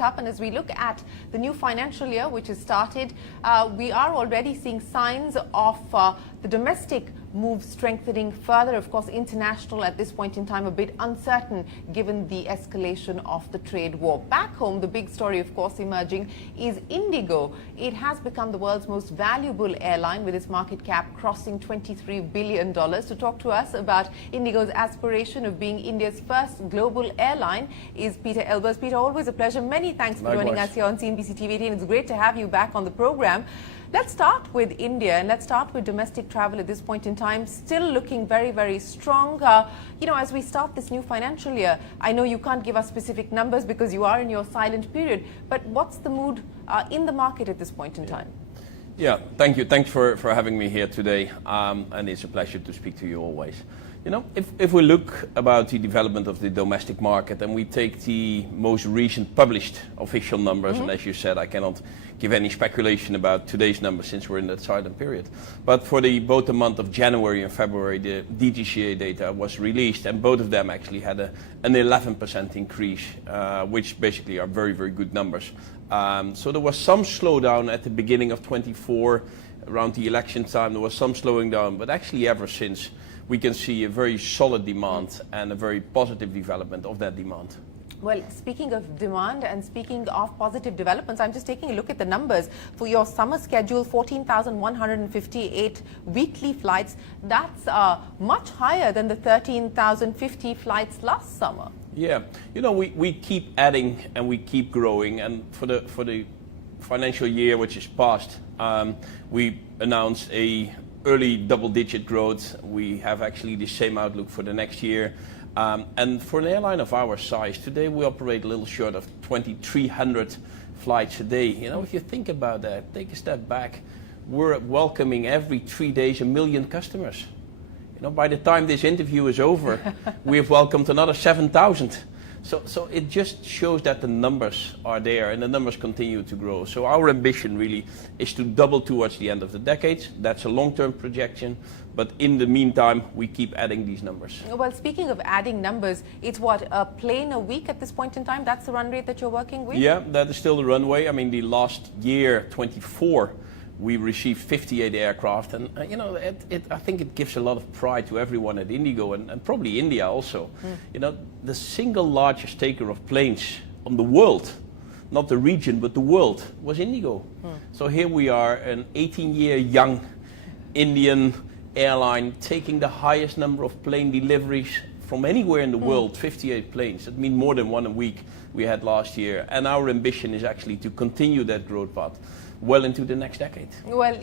up, and as we look at the new financial year which has started, we are already seeing signs of the domestic move strengthening further. Of course, international at this point in time a bit uncertain given the escalation of the trade war. Back home, the big story of course emerging is Indigo. It has become the world's most valuable airline with its market cap crossing $23 billion. To talk to us about Indigo's aspiration of being India's first global airline is Pieter Elbers. Peter, always a pleasure. Many thanks for joining us here on CNBC-TV18. It's great to have you back on the program. Let's start with India, and let's start with domestic travel at this point in time, still looking very, very strong. As we start this new financial year, I know you can't give us specific numbers because you are in your silent period, but what's the mood in the market at this point in time? Yeah, thank you. Thanks for having me here today, and it's a pleasure to speak to you always. If we look about the development of the domestic market and we take the most recent published official numbers, and as you said, I cannot give any speculation about today's numbers since we're in that silent period. But for both the month of January and February, the DGCA data was released, and both of them actually had an 11% increase, which basically are very, very good numbers. So there was some slowdown at the beginning of 24, around the election time, there was some slowing down, but actually ever since, we can see a very solid demand and a very positive development of that demand. Well, speaking of demand and speaking of positive developments, I'm just taking a look at the numbers for your summer schedule, 14,158 weekly flights. That's much higher than the 13,050 flights last summer. Yeah, we keep adding and we keep growing, and for the financial year which is past, we announced a early double-digit growth. We have actually the same outlook for the next year. And for an airline of our size, today we operate a little short of 2,300 flights a day. If you think about that, take a step back, we're welcoming every 3 days 1 million customers. By the time this interview is over, we have welcomed another 7,000. So it just shows that the numbers are there and the numbers continue to grow. So our ambition really is to double towards the end of the decade. That's a long-term projection, but in the meantime, we keep adding these numbers. Well, speaking of adding numbers, it's what, a plane a week at this point in time? That's the run rate that you're working with? Yeah, that is still the runway. I mean, the last year, 24, we received 58 aircraft, and I think it gives a lot of pride to everyone at Indigo and probably India also. The single largest taker of planes on the world, not the region but the world, was Indigo. So here we are, an 18-year young Indian airline taking the highest number of plane deliveries from anywhere in the world, 58 planes. That means more than one a week we had last year, and our ambition is actually to continue that growth path well into the next decade. Well,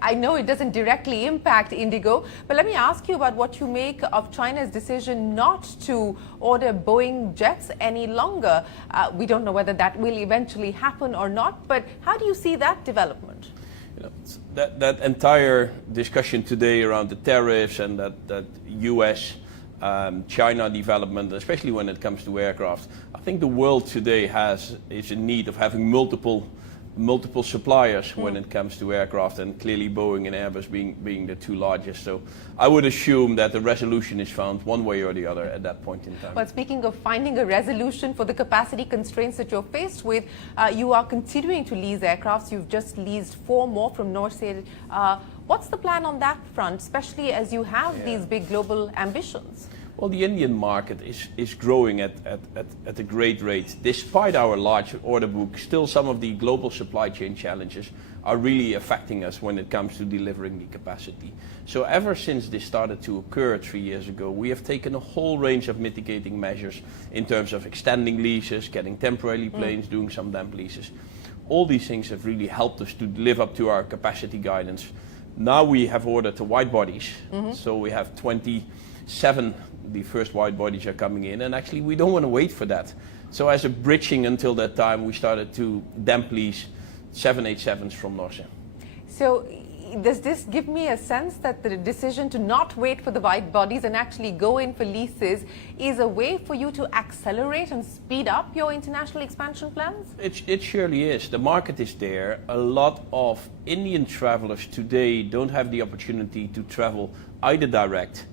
I know it doesn't directly impact Indigo, but let me ask you about what you make of China's decision not to order Boeing jets any longer. We don't know whether that will eventually happen or not, but how do you see that development? That entire discussion today around the tariffs and that US China development, especially when it comes to aircraft, I think the world today is in need of having multiple suppliers when it comes to aircraft, and clearly Boeing and Airbus being the two largest. So I would assume that the resolution is found one way or the other at that point in time. Well, speaking of finding a resolution for the capacity constraints that you're faced with, you are continuing to lease aircraft. You've just leased 4 more from Norse. What's the plan on that front, especially as you have these big global ambitions? Well, the Indian market is growing at a great rate. Despite our large order book, still some of the global supply chain challenges are really affecting us when it comes to delivering the capacity. So ever since this started to occur 3 years ago, we have taken a whole range of mitigating measures in terms of extending leases, getting temporary planes, doing some damp leases. All these things have really helped us to live up to our capacity guidance. Now we have ordered the wide bodies, so we have 27. The first wide bodies are coming in, and actually we don't want to wait for that. So as a bridging until that time, we started to damp lease 787s from Norse. So does this give me a sense that the decision to not wait for the wide bodies and actually go in for leases is a way for you to accelerate and speed up your international expansion plans? It surely is. The market is there. A lot of Indian travelers today don't have the opportunity to travel either direct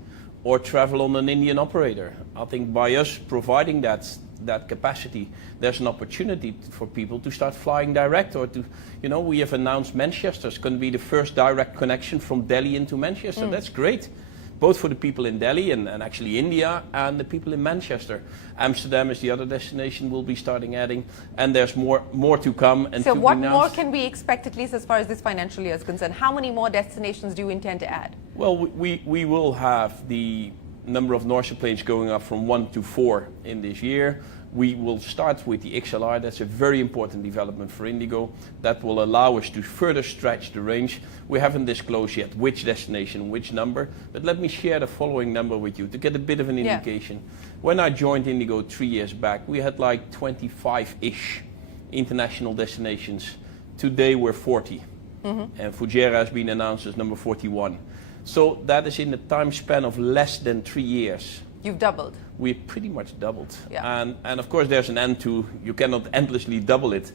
or travel on an Indian operator. I think by us providing that that capacity, there's an opportunity for people to start flying direct, or to, we have announced Manchester is going to be the first direct connection from Delhi into Manchester. That's great, both for the people in Delhi and actually India, and the people in Manchester. Amsterdam is the other destination we'll be starting adding, and there's more to come. And so what more can we expect, at least as far as this financial year is concerned? How many more destinations do you intend to add? Well, we will have the number of Norse planes going up from 1 to 4 in this year. We will start with the XLR. That's a very important development for Indigo. That will allow us to further stretch the range. We haven't disclosed yet which destination, which number, but let me share the following number with you to get a bit of an indication. When I joined Indigo 3 years back, we had like 25-ish international destinations. Today we're 40. And Fujairah has been announced as number 41. So that is in a time span of less than 3 years. You've doubled. We pretty much doubled. Yeah. And of course there's an end to, you cannot endlessly double it.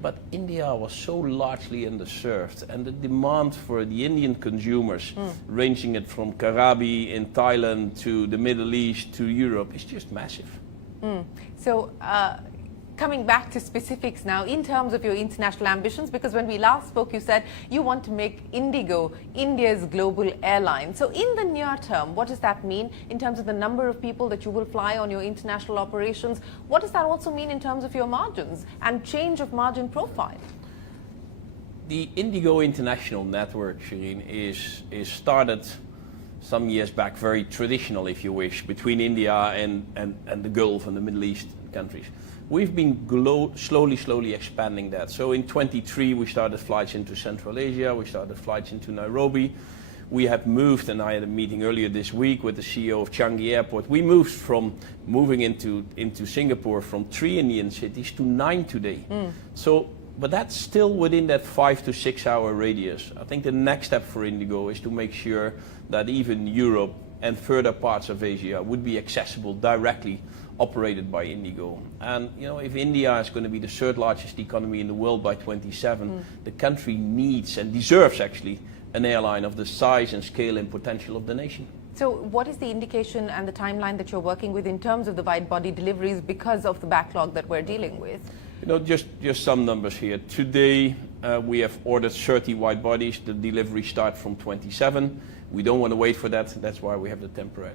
But India was so largely underserved, and the demand for the Indian consumers, ranging it from Karabi in Thailand to the Middle East to Europe, is just massive. So coming back to specifics now, in terms of your international ambitions, because when we last spoke, you said you want to make Indigo India's global airline. So in the near term, what does that mean in terms of the number of people that you will fly on your international operations? What does that also mean in terms of your margins and change of margin profile? The Indigo International Network, Shereen, is started some years back, very traditional, if you wish, between India and the Gulf and the Middle East countries. We've been slowly expanding that. So in 23 we started flights into Central Asia, we started flights into Nairobi. We have moved, and I had a meeting earlier this week with the CEO of Changi Airport. We moved from moving into Singapore from 3 Indian cities to 9 today. But that's still within that 5 to 6 hour radius. I think the next step for Indigo is to make sure that even Europe and further parts of Asia would be accessible directly, operated by Indigo. And if India is going to be the third largest economy in the world by 27, the country needs and deserves actually an airline of the size and scale and potential of the nation. So what is the indication and the timeline that you're working with in terms of the wide body deliveries because of the backlog that we're dealing with? Just some numbers here. Today we have ordered 30 wide bodies. The delivery starts from 27. We don't want to wait for that. That's why we have the temporary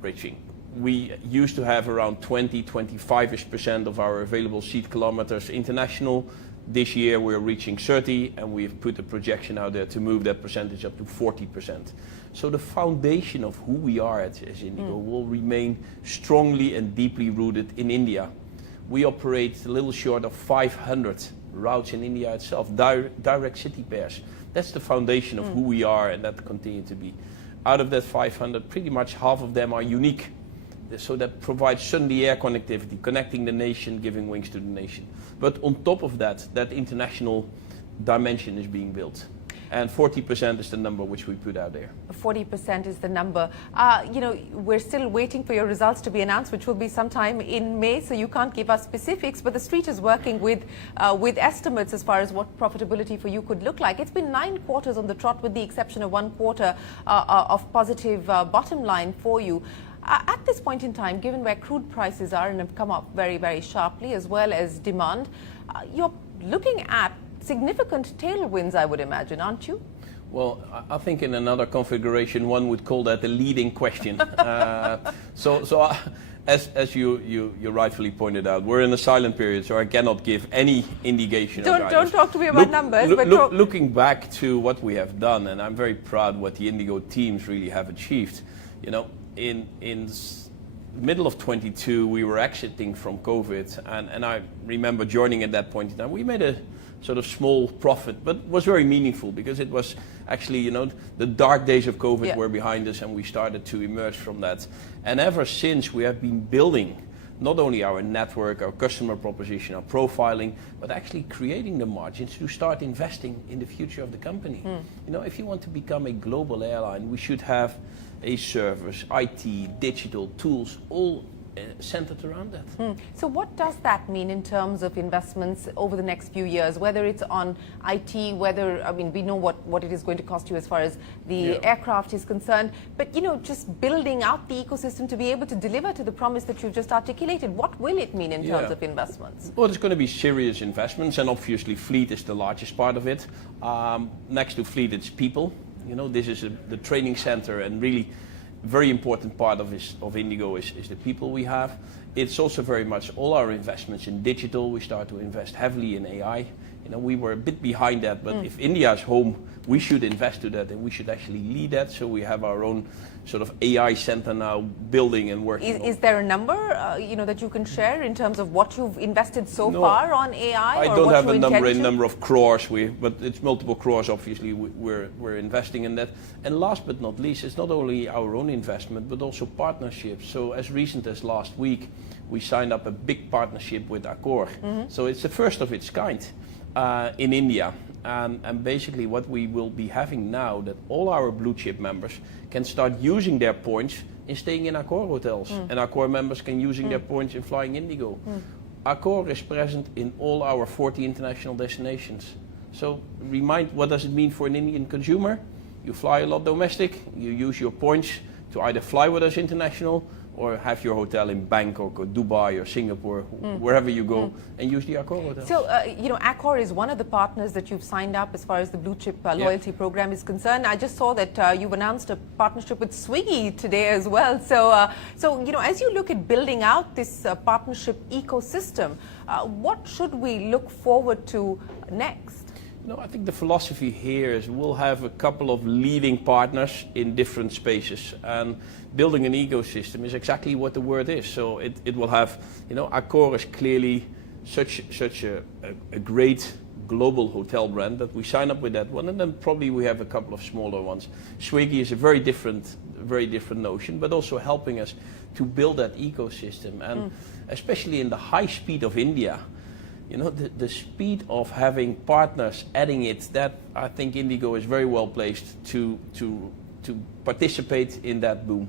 bridging. We used to have around 25% of our available seat kilometers international. This year we're reaching 30, and we've put a projection out there to move that percentage up to 40%. So the foundation of who we are as Indigo will remain strongly and deeply rooted in India. We operate a little short of 500 routes in India itself, direct city pairs. That's the foundation of who we are, and that continue to be. Out of that 500, pretty much half of them are unique. So that provides suddenly air connectivity, connecting the nation, giving wings to the nation. But on top of that, that international dimension is being built. And 40% is the number which we put out there. 40% is the number. We're still waiting for your results to be announced, which will be sometime in May, so you can't give us specifics, but the street is working with estimates as far as what profitability for you could look like. It's been 9 quarters on the trot, with the exception of 1 quarter of positive bottom line for you. At this point in time, given where crude prices are and have come up very, very sharply, as well as demand, you're looking at significant tailwinds, I would imagine, aren't you? Well, I think in another configuration, one would call that a leading question. As you rightfully pointed out, we're in a silent period, so I cannot give any indication. Don't talk to me about numbers. Looking back to what we have done, and I'm very proud what the Indigo teams really have achieved. In middle of 22, we were exiting from COVID, and I remember joining at that point in time. We made a sort of small profit, but was very meaningful because it was actually, the dark days of COVID were behind us, and we started to emerge from that. And ever since, we have been building not only our network, our customer proposition, our profiling, but actually creating the margins to start investing in the future of the company. If you want to become a global airline, we should have a service, IT, digital tools, all centered around that. So what does that mean in terms of investments over the next few years, whether it's on IT, whether, I mean, we know what it is going to cost you as far as the aircraft is concerned, but, you know, just building out the ecosystem to be able to deliver to the promise that you've just articulated, what will it mean in terms of investments? Well, there's going to be serious investments, and obviously fleet is the largest part of it. Next to fleet, it's people. You know, this is the training center, and really very important part of Indigo is the people we have. It's also very much all our investments in digital. We start to invest heavily in AI. You know, we were a bit behind that, but if India's home, we should invest to that, and we should actually lead that. So we have our own sort of AI center now building and working. Is there a number, you know, that you can share in terms of what you've invested so far on AI? I don't have a number in number of crores, but it's multiple crores. Obviously, we're investing in that. And last but not least, it's not only our own investment, but also partnerships. So as recent as last week, we signed up a big partnership with Accor. So it's the first of its kind in India. And basically what we will be having now, that all our blue chip members can start using their points in staying in Accor hotels. And Accor members can using their points in flying Indigo. Accor is present in all our 40 international destinations. So remind, what does it mean for an Indian consumer? You fly a lot domestic, you use your points to either fly with us international or have your hotel in Bangkok or Dubai or Singapore, wherever you go, and use the Accor hotel. So, you know, Accor is one of the partners that you've signed up as far as the Blue Chip loyalty program is concerned. I just saw that you've announced a partnership with Swiggy today as well. So, you know, as you look at building out this partnership ecosystem, what should we look forward to next? No, I think the philosophy here is we'll have a couple of leading partners in different spaces, and building an ecosystem is exactly what the word is. So it will have, you know, Accor is clearly such a great global hotel brand that we sign up with that one, and then probably we have a couple of smaller ones. Swiggy is a very different notion, but also helping us to build that ecosystem, and especially in the high speed of India. You know, the speed of having partners adding it, that I think Indigo is very well placed to participate in that boom.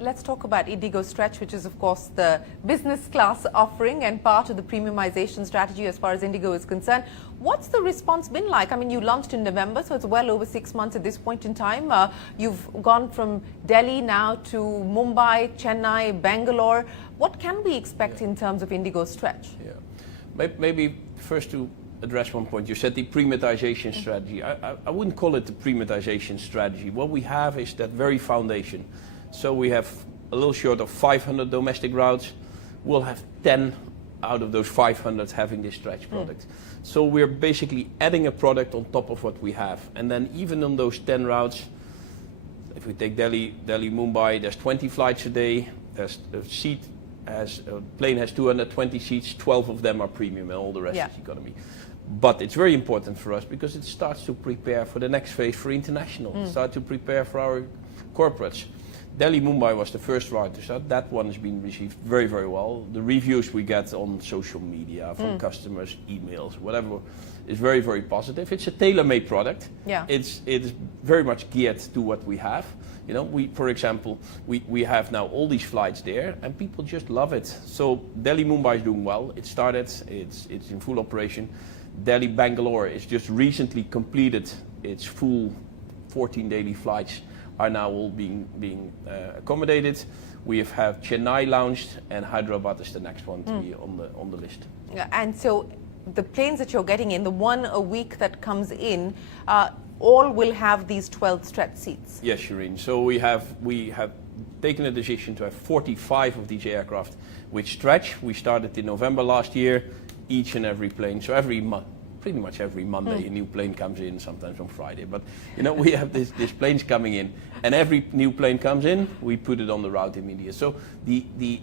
Let's talk about Indigo Stretch, which is of course the business class offering and part of the premiumization strategy as far as Indigo is concerned. What's the response been like? I mean, you launched in November, so it's well over 6 months at this point in time. You've gone from Delhi now to Mumbai, Chennai, Bangalore. What can we expect in terms of Indigo Stretch? Yeah. Maybe first to address one point. You said the premiumization strategy. I wouldn't call it the premiumization strategy. What we have is that very foundation. So we have a little short of 500 domestic routes. We'll have 10 out of those 500 having this stretch product. So we're basically adding a product on top of what we have. And then even on those 10 routes, if we take Delhi, Mumbai, there's 20 flights a day. There's a seat. A plane has 220 seats, 12 of them are premium, and all the rest is economy. But it's very important for us because it starts to prepare for the next phase for international, start to prepare for our corporates. Delhi Mumbai was the first route to start. That one has been received very, very well. The reviews we get on social media, from customers, emails, whatever, is very, very positive. It's a tailor-made product. Yeah. It's very much geared to what we have. You know, for example, we have now all these flights there, and people just love it. So Delhi Mumbai is doing well. It started. It's in full operation. Delhi Bangalore is just recently completed its full 14 daily flights. Are now all being accommodated. We have Chennai launched, and Hyderabad is the next one to be on the list. Yeah, and so the planes that you're getting in, the one a week that comes in, all will have these 12 stretch seats. Yes, Shereen. So we have taken a decision to have 45 of these aircraft with stretch. We started in November last year, each and every plane. So every month. Pretty much every Monday a new plane comes in, sometimes on Friday. But you know, we have these planes coming in, and every new plane comes in, we put it on the route immediately. So the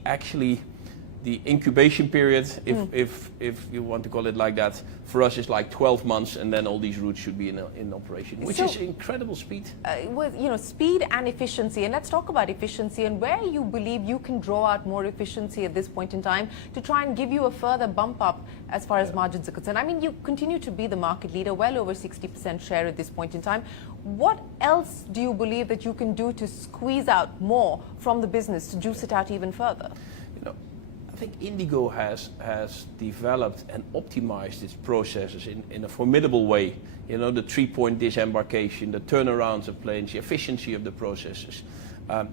the incubation period, if you want to call it like that, for us is like 12 months, and then all these routes should be in operation, which is incredible speed. With speed and efficiency, and let's talk about efficiency and where you believe you can draw out more efficiency at this point in time to try and give you a further bump up as far as margins are concerned. I mean, you continue to be the market leader, well over 60% share at this point in time. What else do you believe that you can do to squeeze out more from the business to juice it out even further? I think Indigo has developed and optimized its processes in a formidable way. The 3-point disembarkation, the turnarounds of planes, the efficiency of the processes.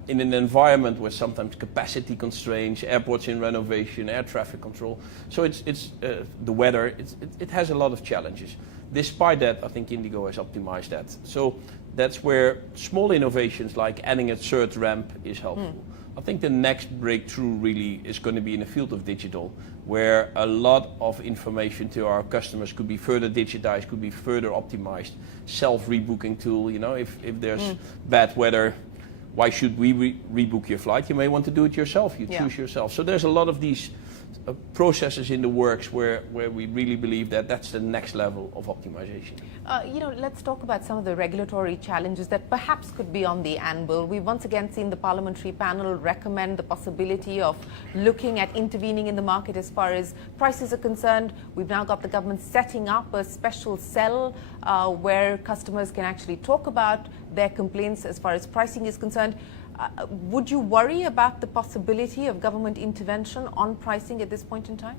In an environment where sometimes capacity constraints, airports in renovation, air traffic control. So it's the weather, it has a lot of challenges. Despite that, I think Indigo has optimized that. So that's where small innovations like adding a third ramp is helpful. I think the next breakthrough really is going to be in the field of digital, where a lot of information to our customers could be further digitized, could be further optimized. Self-rebooking tool, if there's bad weather, why should we rebook your flight? You may want to do it yourself, you choose yourself. So there's a lot of these processes in the works where we really believe that that's the next level of optimization. Let's talk about some of the regulatory challenges that perhaps could be on the anvil. We've once again seen the parliamentary panel recommend the possibility of looking at intervening in the market as far as prices are concerned. We've now got the government setting up a special cell where customers can actually talk about their complaints as far as pricing is concerned. Would you worry about the possibility of government intervention on pricing at this point in time?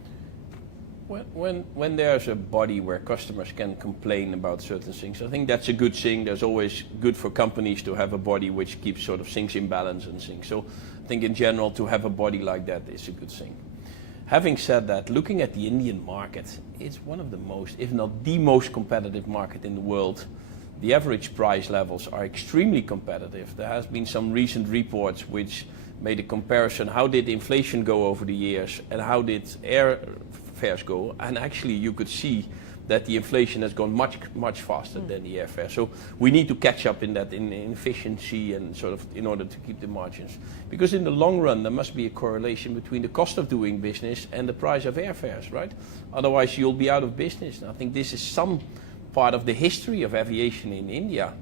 When there's a body where customers can complain about certain things, I think that's a good thing. There's always good for companies to have a body which keeps sort of things in balance and things. So I think in general to have a body like that is a good thing. Having said that, looking at the Indian market, it's one of the most, if not the most competitive market in the world. The average price levels are extremely competitive. There has been some recent reports which made a comparison. How did inflation go over the years and how did airfares go? And actually you could see that the inflation has gone much faster than the airfare. So we need to catch up in that in efficiency and sort of in order to keep the margins. Because in the long run there must be a correlation between the cost of doing business and the price of airfares, right? Otherwise you'll be out of business. And I think this is some part of the history of aviation in India.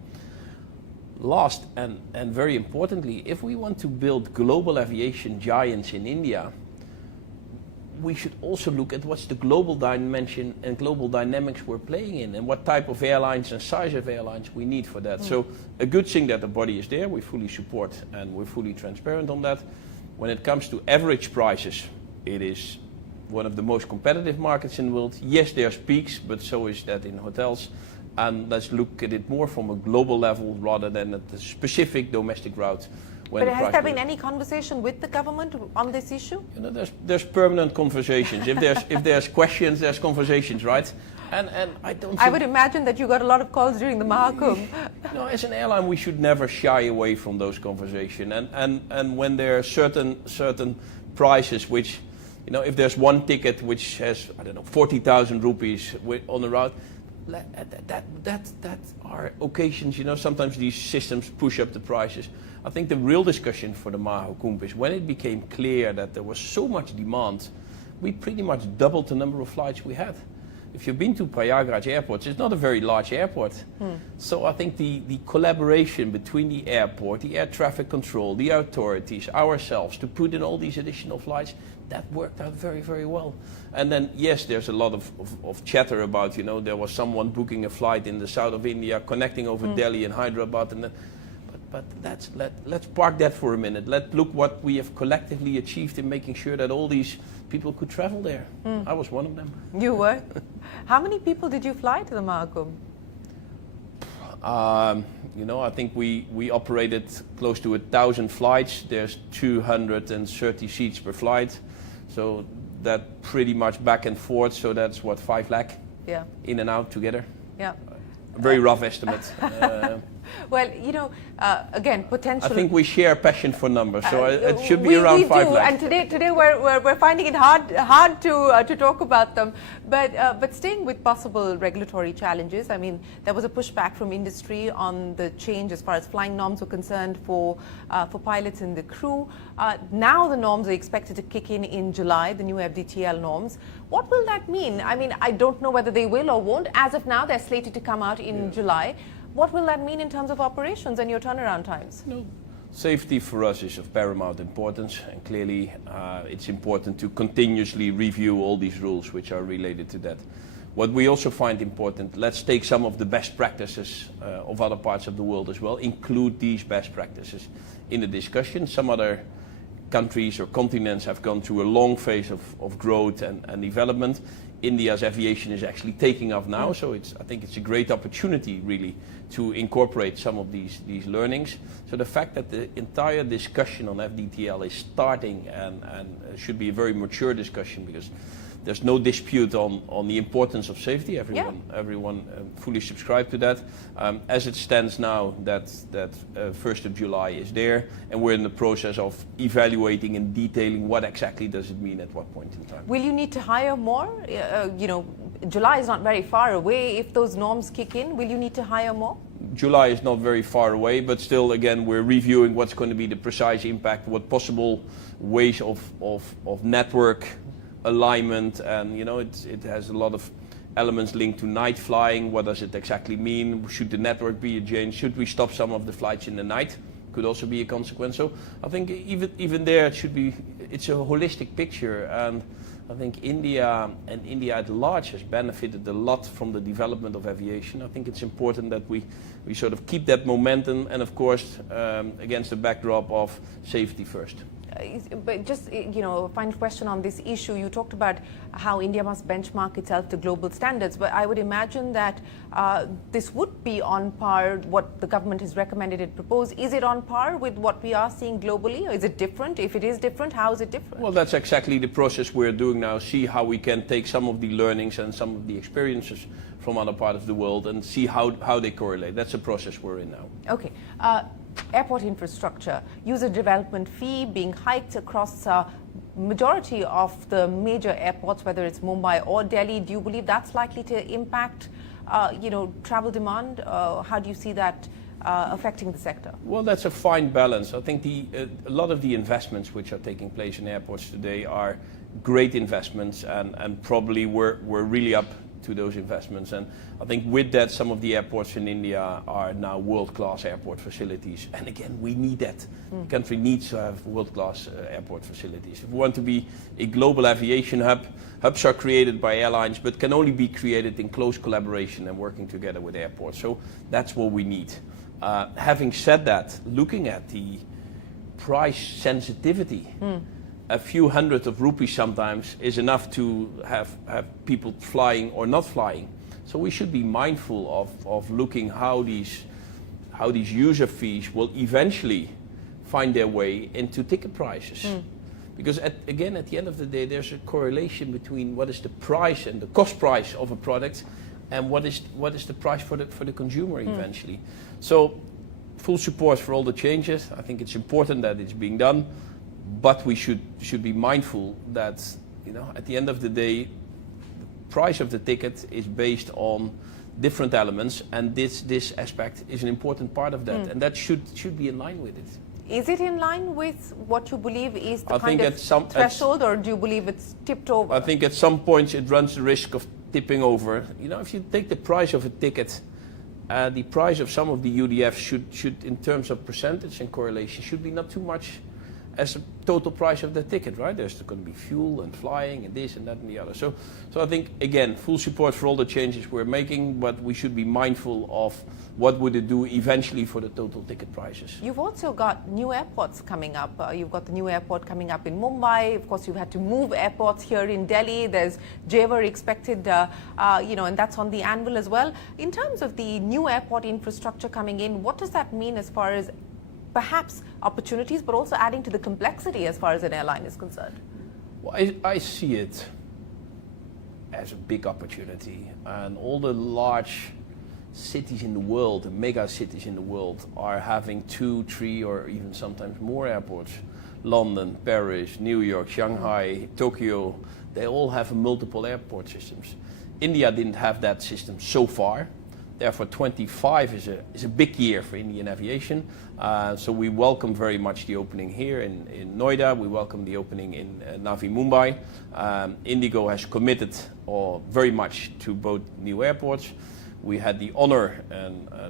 Last and very importantly, if we want to build global aviation giants in India, we should also look at what's the global dimension and global dynamics we're playing in and what type of airlines and size of airlines we need for that. So a good thing that the body is there, we fully support and we're fully transparent on that. When it comes to average prices, it is one of the most competitive markets in the world. Yes, there's peaks, but so is that in hotels. And let's look at it more from a global level rather than at the specific domestic route. But has there been any conversation with the government on this issue? There's permanent conversations. if there's questions, there's conversations, right? And I don't. I would imagine that you got a lot of calls during the Mahakumbh. As an airline, we should never shy away from those conversations. And when there are certain prices which, if there's one ticket which has 40,000 rupees on the route, that are occasions. Sometimes these systems push up the prices. I think the real discussion for the Mahakumbh is when it became clear that there was so much demand, we pretty much doubled the number of flights we had. If you've been to Prayagraj airport, it's not a very large airport. So I think the collaboration between the airport, the air traffic control, the authorities, ourselves, to put in all these additional flights, that worked out very, very well. And then, yes, there's a lot of chatter about, there was someone booking a flight in the south of India, connecting over Delhi and Hyderabad, and then, but let's park that for a minute. Let's look what we have collectively achieved in making sure that all these people could travel there. I was one of them. You were? How many people did you fly to the Mahakumbh? I think we operated close to 1,000 flights. There's 230 seats per flight. So that pretty much back and forth. So that's what, 5 lakh? Yeah. In and out together? Yeah. A very rough estimate. Well, you know, again, potential. I think we share passion for numbers, so it should be around 5 do, lakhs. and today we're finding it hard to talk about them. But staying with possible regulatory challenges, I mean, there was a pushback from industry on the change as far as flying norms were concerned for pilots and the crew. Now the norms are expected to kick in July, the new FDTL norms. What will that mean? I mean, I don't know whether they will or won't. As of now, they're slated to come out in July. What will that mean in terms of operations and your turnaround times? No. Safety for us is of paramount importance, and clearly it's important to continuously review all these rules which are related to that. What we also find important, let's take some of the best practices of other parts of the world as well, include these best practices in the discussion. Some other countries or continents have gone through a long phase of growth and development. India's aviation is actually taking off now, so I think it's a great opportunity really to incorporate some of these learnings. So the fact that the entire discussion on FDTL is starting and should be a very mature discussion, because there's no dispute on the importance of safety. Everyone fully subscribed to that. As it stands now, that 1st of July is there, and we're in the process of evaluating and detailing what exactly does it mean at what point in time. Will you need to hire more? You know, July is not very far away. If those norms kick in, will you need to hire more? July is not very far away, but still, again, we're reviewing what's going to be the precise impact, what possible ways of network alignment, and you know, it has a lot of elements linked to night flying. What does it exactly mean? Should the network be changed? Should we stop some of the flights in the night? Could also be a consequence. So I think even there it's a holistic picture, and I think India at large has benefited a lot from the development of aviation. I think it's important that we sort of keep that momentum, and of course against the backdrop of safety first. But just, you know, a final question on this issue. You talked about how India must benchmark itself to global standards, but I would imagine that this would be on par, what the government has recommended and proposed. Is it on par with what we are seeing globally, or is it different? If it is different, how is it different? Well, that's exactly the process we're doing now. See how we can take some of the learnings and some of the experiences from other parts of the world and see how they correlate. That's a process we're in now. Okay. Airport infrastructure, user development fee being hiked across majority of the major airports, whether it's Mumbai or Delhi. Do you believe that's likely to impact, you know, travel demand? How do you see that affecting the sector? Well, that's a fine balance. I think a lot of the investments which are taking place in airports today are great investments, and probably we're really up to those investments. And I think with that, some of the airports in India are now world-class airport facilities. And again, we need that. The country needs to have world-class airport facilities. If we want to be a global aviation hub, hubs are created by airlines, but can only be created in close collaboration and working together with airports. So that's what we need. Having said that, looking at the price sensitivity, a few hundred of rupees sometimes is enough to have people flying or not flying. So we should be mindful of looking how these user fees will eventually find their way into ticket prices. Because at the end of the day, there's a correlation between what is the price and the cost price of a product, and what is the price for the consumer eventually. So full support for all the changes. I think it's important that it's being done. But we should be mindful that, you know, at the end of the day, the price of the ticket is based on different elements, and this aspect is an important part of that, and that should be in line with it. Is it in line with what you believe is the kind of threshold, or do you believe it's tipped over? I think at some points it runs the risk of tipping over. You know, if you take the price of a ticket, the price of some of the UDFs should, in terms of percentage and correlation, should be not too much as a total price of the ticket, right? There's going to be fuel and flying and this and that and the other. So I think, again, full support for all the changes we're making, but we should be mindful of what would it do eventually for the total ticket prices. You've also got new airports coming up. You've got the new airport coming up in Mumbai. Of course, you've had to move airports here in Delhi. There's Jewar expected, you know, and that's on the anvil as well. In terms of the new airport infrastructure coming in, what does that mean as far as perhaps opportunities, but also adding to the complexity as far as an airline is concerned? Well, I see it as a big opportunity, and all the large cities in the world, the mega cities in the world, are having 2, 3, or even sometimes more airports. London, Paris, New York, Shanghai, Tokyo, they all have multiple airport systems. India didn't have that system so far. Therefore, 25 is a big year for Indian aviation. So we welcome very much the opening here in Noida. We welcome the opening in Navi Mumbai. Indigo has committed very much to both new airports. We had the honor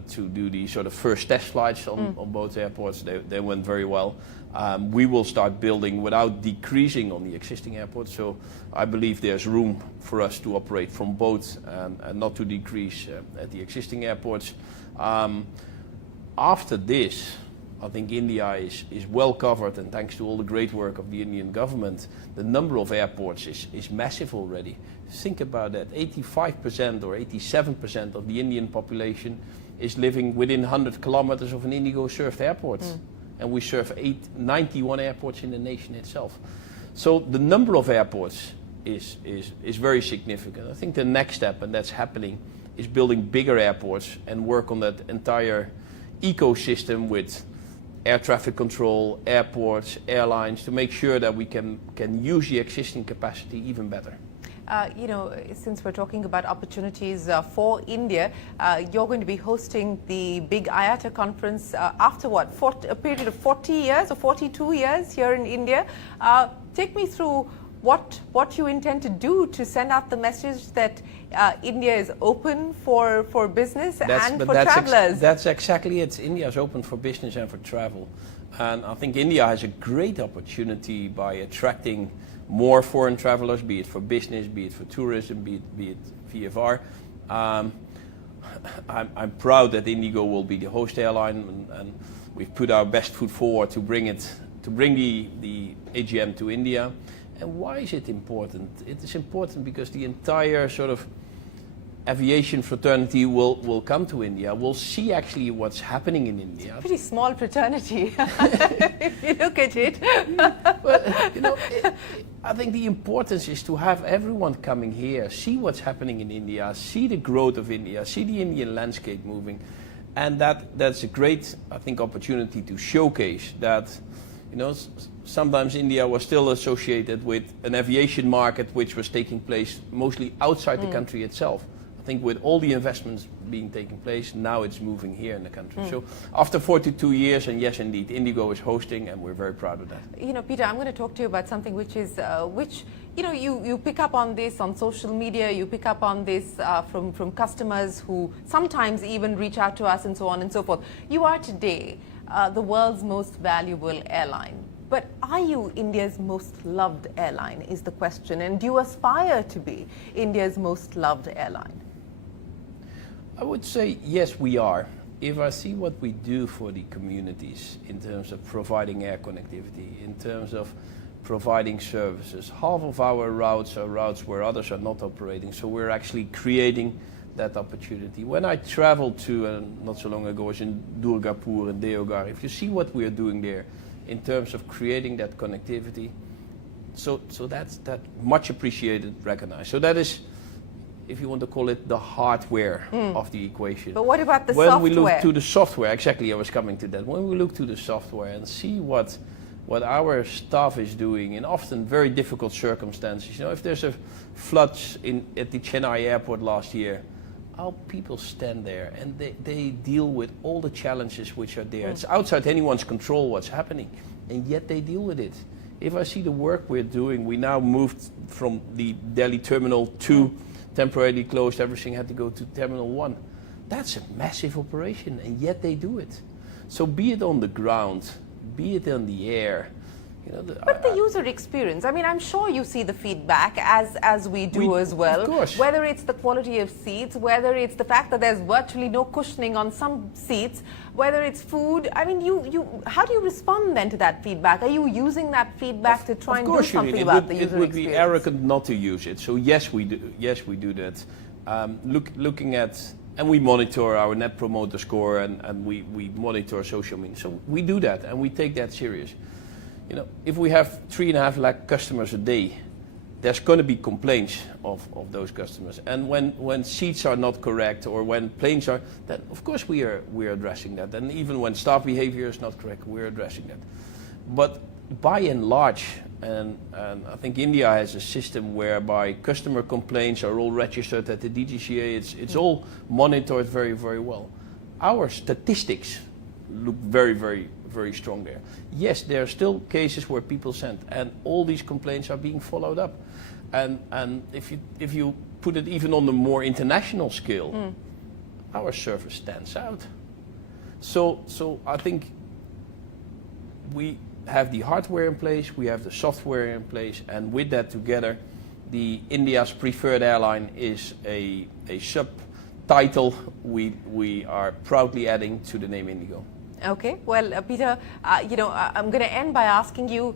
to do the sort of first test flights on both airports. They went very well. We will start building without decreasing on the existing airports. So I believe there's room for us to operate from both and not to decrease at the existing airports. After this, I think India is well covered, and thanks to all the great work of the Indian government, the number of airports is massive already. Think about that, 85% or 87% of the Indian population is living within 100 kilometers of an Indigo served airport. And we serve 91 airports in the nation itself. So the number of airports is very significant. I think the next step, and that's happening, is building bigger airports and work on that entire ecosystem with air traffic control, airports, airlines, to make sure that we can use the existing capacity even better. You know, since we're talking about opportunities for India, you're going to be hosting the big IATA conference after what, a period of 40 years or 42 years here in India. Take me through what you intend to do to send out the message that India is open for business and for travelers. That's exactly it. India is open for business and for travel. And I think India has a great opportunity by attracting more foreign travelers, be it for business, be it for tourism, be it VFR. I'm proud that Indigo will be the host airline, and we've put our best foot forward to bring the AGM to India. And why is it important? It is important because the entire sort of aviation fraternity will come to India. We'll see actually what's happening in India. It's a pretty small fraternity, if you look at it. But, you know, I think the importance is to have everyone coming here, see what's happening in India, see the growth of India, see the Indian landscape moving. And that's a great, I think, opportunity to showcase that, you know, sometimes India was still associated with an aviation market which was taking place mostly outside the country itself. I think with all the investments being taking place, now it's moving here in the country. So after 42 years, and yes, indeed, Indigo is hosting, and we're very proud of that. You know, Peter, I'm going to talk to you about something which is, you know, you pick up on this on social media, you pick up on this from customers who sometimes even reach out to us and so on and so forth. You are today the world's most valuable airline. But are you India's most loved airline is the question, and do you aspire to be India's most loved airline? I would say yes, we are. If I see what we do for the communities in terms of providing air connectivity, in terms of providing services, half of our routes are routes where others are not operating, so we're actually creating that opportunity. When I traveled to, not so long ago, I was in Durgapur and Deoghar, if you see what we are doing there in terms of creating that connectivity, so that's that much appreciated, recognized. So that is, if you want to call it, the hardware of the equation. But what about the software? When we look to the software, exactly, I was coming to that. When we look to the software and see what our staff is doing in often very difficult circumstances. You know, if there's a flood at the Chennai airport last year, our people stand there and they deal with all the challenges which are there. It's outside anyone's control what's happening, and yet they deal with it. If I see the work we're doing, we now moved from the Delhi Terminal 2, temporarily closed, everything had to go to Terminal 1. That's a massive operation, and yet they do it. So be it on the ground, be it in the air, you know, but the user experience, I mean, I'm sure you see the feedback as we do as well. Of course. Whether it's the quality of seats, whether it's the fact that there's virtually no cushioning on some seats, whether it's food. I mean, how do you respond then to that feedback? Are you using that feedback to try and do something about the user experience? It would be arrogant not to use it. So yes, we do. Yes, we do that. Looking at, and we monitor our Net Promoter Score, and we monitor social media. So we do that, and we take that serious. You know, if we have 3.5 lakh customers a day, there's going to be complaints of those customers. And when seats are not correct or when planes are, then of course we are addressing that. And even when staff behavior is not correct, we're addressing that. But by and large, and I think India has a system whereby customer complaints are all registered at the DGCA. It's all monitored very, very well. Our statistics look very, very, very strong there. Yes, there are still cases where people send, and all these complaints are being followed up. And if you put it even on the more international scale, our service stands out. So I think we have the hardware in place, we have the software in place, and with that together, the India's preferred airline is a subtitle we are proudly adding to the name Indigo. Okay, well, Pieter, I'm going to end by asking you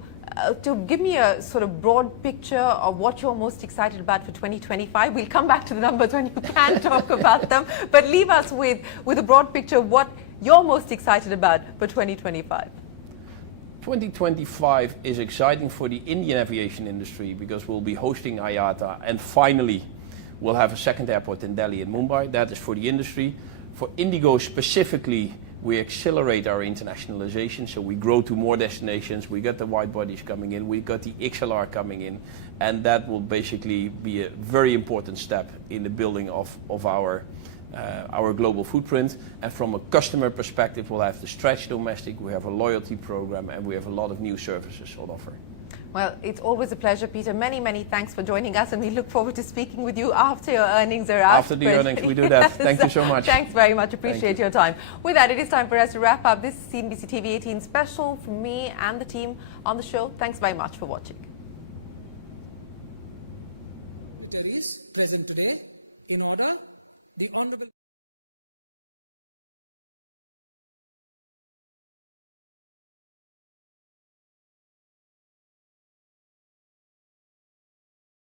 to give me a sort of broad picture of what you're most excited about for 2025. We'll come back to the numbers when you can talk about them, but leave us with a broad picture of what you're most excited about for 2025. 2025 is exciting for the Indian aviation industry because we'll be hosting IATA, and finally we'll have a second airport in Delhi and Mumbai. That is for the industry. For Indigo specifically, we accelerate our internationalization, so we grow to more destinations. We got the wide bodies coming in, we got the XLR coming in, and that will basically be a very important step in the building of our global footprint. And from a customer perspective, we'll have the stretch domestic, we have a loyalty program, and we have a lot of new services on offer. Well, it's always a pleasure, Pieter. Many, many thanks for joining us, and we look forward to speaking with you after your earnings are out. After the earnings, we do that. Yes. Thank you so much. Thanks very much. Appreciate your time. With that, it is time for us to wrap up this CNBC TV18 special from me and the team on the show. Thanks very much for watching. Present today in order the Honorable